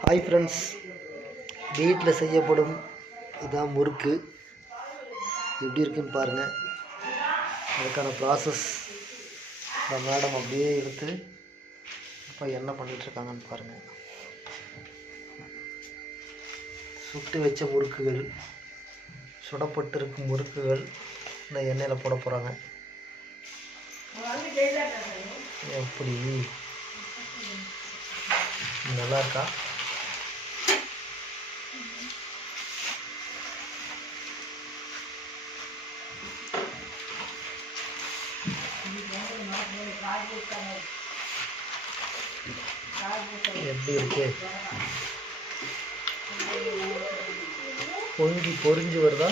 Hi friends, வீட்டில் செய்யப்படும் இதான் முறுக்கு. எப்படி இருக்குன்னு பாருங்கள். அதுக்கான ப்ராசஸ் இந்த மேடம் அப்படியே எடுத்து இப்போ என்ன பண்ணிகிட்ருக்காங்கன்னு பாருங்கள். சுட்டு வச்ச முறுக்குகள், சுடப்பட்டு இருக்கும் முறுக்குகள் இந்த எண்ணெயில் போட போகிறாங்க. எப்படி நல்லா இருக்கா? எப்படி இருக்கு? பொங்கி பொறிஞ்சு வருதா?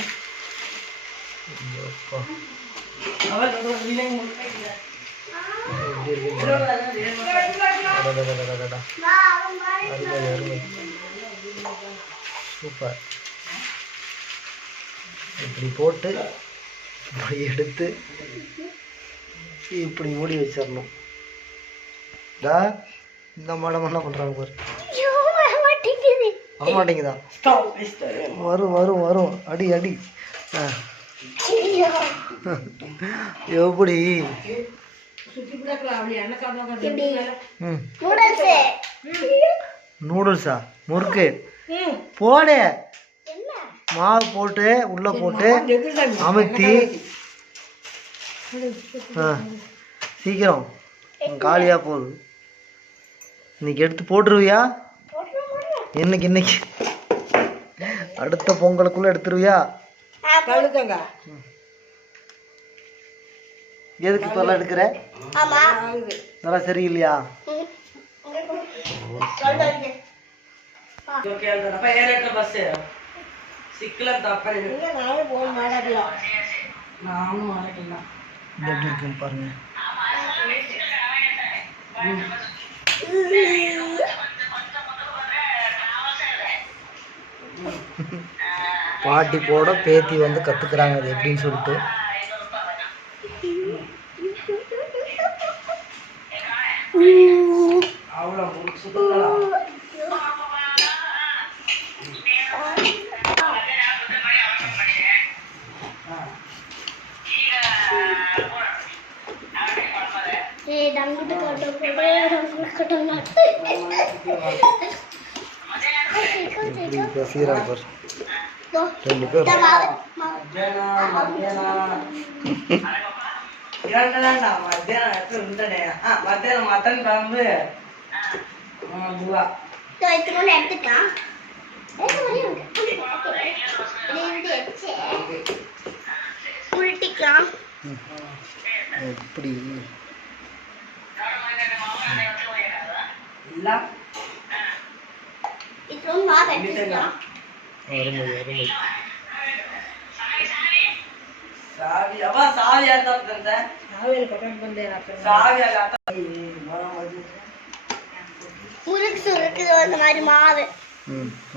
எப்படி இருக்கு? அருமை அருமை, சூப்பர். இப்படி போட்டு எடுத்து இப்படி மூடி வச்சிடணும். இந்த மேடம் என்ன பண்ணுறாங்க பாரு. வரமாட்டேங்குதா? வரும் வரும் வரும், அடி அடி. எப்படி நூடுல்ஸா? முறுக்கு போடு, மாவு போட்டு உள்ள போட்டு அமுத்தி சீக்கிரம் காலியா போகுது. இன்னைக்கு எடுத்து போட்டுருவியா? இன்னைக்கு அடுத்த பொங்கலுக்குள்ள எடுத்துருவியா? எதுக்கு இப்பெல்லாம் எடுக்கிற? நல்லா சரியில்லையா? எப்படி இருக்குன்னு பாருங்க. பாட்டி போட பேத்தி வந்து கத்துக்கிறாங்க அது எப்படின்னு சொல்லிட்டு. ரெண்டு பேர் மட்டன் குழம்பு எப்படி அருமை அருமை.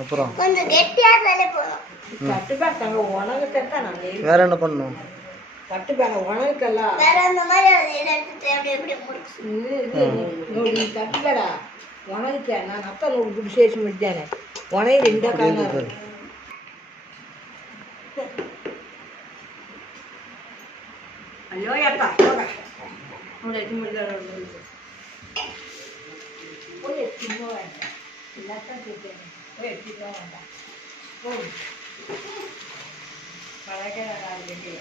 அப்புறம் வேற என்ன பண்ணும்? ಅಯ್ಯೋ ಯಪ್ಪ ನೋಡಿ ಎತ್ತಿಮಿಡ್ತಾರೆ ಓಯ್ ಎತ್ತಿಮೋ ಅಂತ ಇಲ್ಲ ತಂದಿದ್ದೇನೆ ಓಯ್ ಎತ್ತಿಮೋ ಅಂತ ಓಯ್ ಪಳಕೆ ಆಗಿದೆ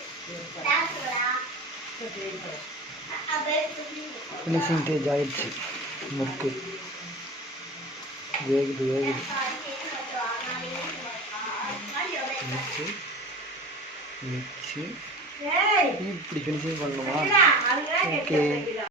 ஃபினிஷிங் ஸ்டேஜ் ஆயிடுச்சு. முறுக்கு வேகுது வேகுது. மிக்ஸி மிக்ஸி இப்படி ஃபினிஷிங் பண்ணணுமா? ஓகே.